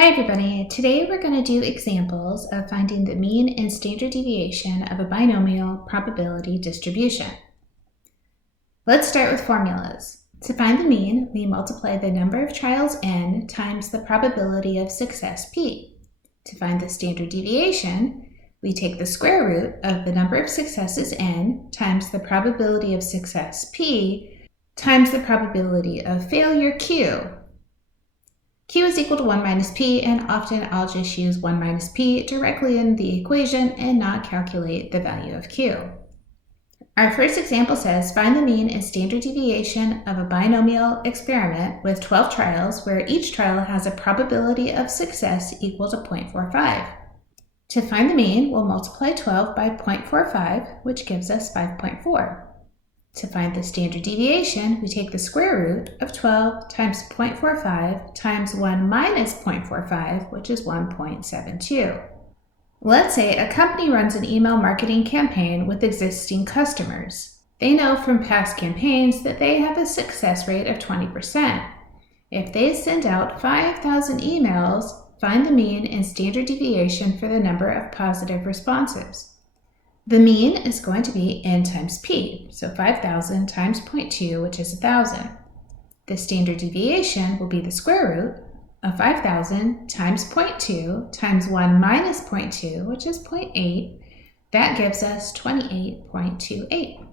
Hi everybody, today we're going to do examples of finding the mean and standard deviation of a binomial probability distribution. Let's start with formulas. To find the mean, we multiply the number of trials n times the probability of success p. To find the standard deviation, we take the square root of the number of successes n times the probability of success p times the probability of failure q. Q is equal to 1 minus p, and often I'll just use 1 minus p directly in the equation and not calculate the value of Q. Our first example says, find the mean and standard deviation of a binomial experiment with 12 trials where each trial has a probability of success equal to 0.45. To find the mean, we'll multiply 12 by 0.45, which gives us 5.4. To find the standard deviation, we take the square root of 12 times 0.45 times 1 minus 0.45, which is 1.72. Let's say a company runs an email marketing campaign with existing customers. They know from past campaigns that they have a success rate of 20%. If they send out 5,000 emails, find the mean and standard deviation for the number of positive responses. The mean is going to be n times p, so 5,000 times 0.2, which is 1,000. The standard deviation will be the square root of 5,000 times 0.2 times 1 minus 0.2, which is 0.8. That gives us 28.28.